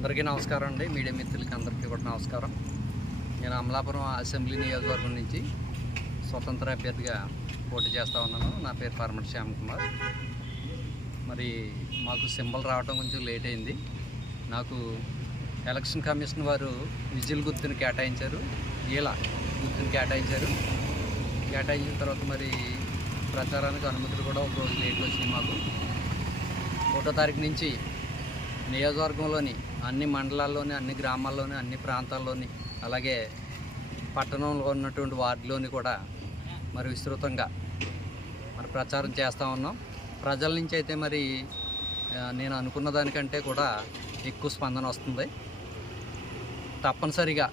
అందరికీ నమస్కారం అండి. మీడియా మిత్రులకి అందరికీ కూడా నమస్కారం. నేను అమలాపురం అసెంబ్లీ నియోజకవర్గం నుంచి స్వతంత్ర అభ్యర్థిగా పోటీ చేస్తూ ఉన్నాను. నా పేరు పరమటి శ్యామ్ కుమార్ మరి మాకు సింబల్ రావడం కొంచెం లేట్ అయింది. నాకు ఎలక్షన్ కమిషన్ వారు విజిల్ గుర్తుని కేటాయించారు. ఇలా గుర్తుని కేటాయించారు. కేటాయించిన తర్వాత మరి ప్రచారానికి అనుమతులు కూడా ఒక రోజు లేట్ వచ్చినాయి మాకు. ఒకటో తారీఖు నుంచి నియోజకవర్గంలోని అన్ని మండలాల్లోని అన్ని గ్రామాల్లోని అన్ని ప్రాంతాల్లోని అలాగే పట్టణంలో ఉన్నటువంటి వార్డులోని కూడా మరి విస్తృతంగా మరి ప్రచారం చేస్తూ ఉన్నాం. ప్రజల నుంచి అయితే మరి నేను అనుకున్న దానికంటే కూడా ఎక్కువ స్పందన వస్తుంది. తప్పనిసరిగా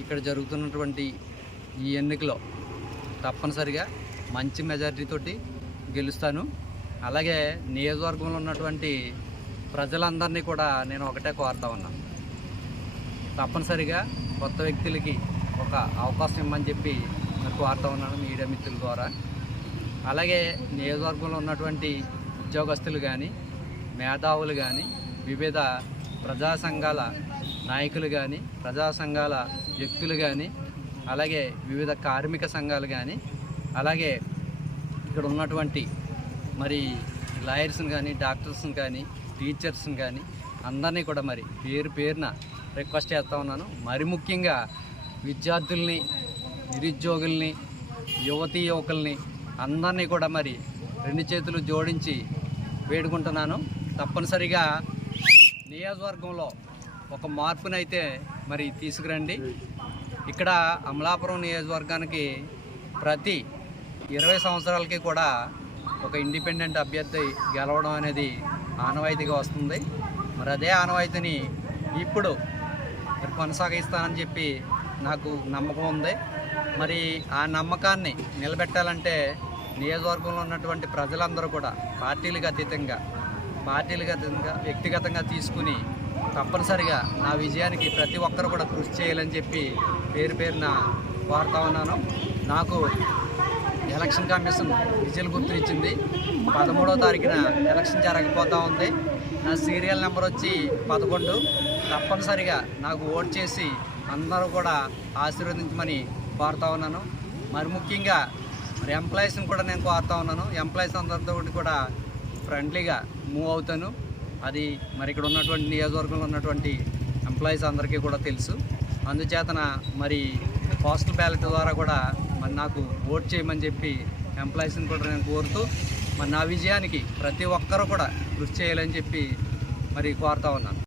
ఇక్కడ జరుగుతున్నటువంటి ఈ ఎన్నికలో తప్పనిసరిగా మంచి మెజారిటీతోటి గెలుస్తాను. అలాగే నియోజకవర్గంలో ఉన్నటువంటి ప్రజలందరినీ కూడా నేను ఒకటే కోరుతా ఉన్నాను తప్పనిసరిగా కొత్త వ్యక్తులకి ఒక అవకాశం ఇమ్మని చెప్పి నేను కోరుతా ఉన్నాను మీడియా మిత్రుల ద్వారా. అలాగే నియోజకవర్గంలో ఉన్నటువంటి ఉద్యోగస్తులు కానీ మేధావులు కానీ వివిధ ప్రజా సంఘాల నాయకులు కానీ ప్రజా సంఘాల వ్యక్తులు కానీ అలాగే వివిధ కార్మిక సంఘాలు కానీ అలాగే ఇక్కడ ఉన్నటువంటి మరి లాయర్స్ని కానీ డాక్టర్స్ని కానీ టీచర్స్ని కానీ అందరినీ కూడా మరి పేరు పేరున రిక్వెస్ట్ చేస్తూ ఉన్నాను. మరి ముఖ్యంగా విద్యార్థుల్ని నిరుద్యోగుల్ని యువతీ యువకుల్ని అందరినీ కూడా మరి రెండు చేతులు జోడించి వేడుకుంటున్నాను. తప్పనిసరిగా నియోజకవర్గంలో ఒక మార్పునైతే మరి తీసుకురండి. ఇక్కడ అమలాపురం నియోజకవర్గానికి ప్రతి ఇరవై సంవత్సరాలకి కూడా ఒక ఇండిపెండెంట్ అభ్యర్థి గెలవడం అనేది ఆనవాయితీగా వస్తుంది. మరి అదే ఆనవాయితీని ఇప్పుడు మరి కొనసాగిస్తానని చెప్పి నాకు నమ్మకం ఉంది. మరి ఆ నమ్మకాన్ని నిలబెట్టాలంటే నియోజకవర్గంలో ఉన్నటువంటి ప్రజలందరూ కూడా పార్టీలకు అతీతంగా పార్టీలకు అతీతంగా వ్యక్తిగతంగా తీసుకుని తప్పనిసరిగా నా విజయానికి ప్రతి ఒక్కరు కూడా కృషి చేయాలని చెప్పి పేరు పేరున కోరుతా ఉన్నాను. నాకు ఎలక్షన్ కమిషన్ విజిల్ గుర్తునిచ్చింది. పదమూడవ తారీఖున ఎలక్షన్ జరగకపోతూ ఉంది. నా సీరియల్ నెంబర్ వచ్చి పదకొండు. తప్పనిసరిగా నాకు ఓట్ చేసి అందరూ కూడా ఆశీర్వదించమని కోరుతా ఉన్నాను. మరి ముఖ్యంగా మరి ఎంప్లాయీస్ని కూడా నేను కోరుతా ఉన్నాను. ఎంప్లాయీస్ అందరితో కూడా ఫ్రెండ్లీగా మూవ్ అవుతాను. అది మరి ఇక్కడ ఉన్నటువంటి నియోజకవర్గంలో ఉన్నటువంటి ఎంప్లాయీస్ అందరికీ కూడా తెలుసు. అందుచేతన మరి పోస్టల్ బ్యాలెట్ ద్వారా కూడా మరి నాకు ఓట్ చేయమని చెప్పి ఎంప్లాయీస్ని కూడా నేను కోరుతూ మరి నా విజయానికి ప్రతి ఒక్కరూ కూడా కృషి చేయాలని చెప్పి మరి కోరుతా ఉన్నాను.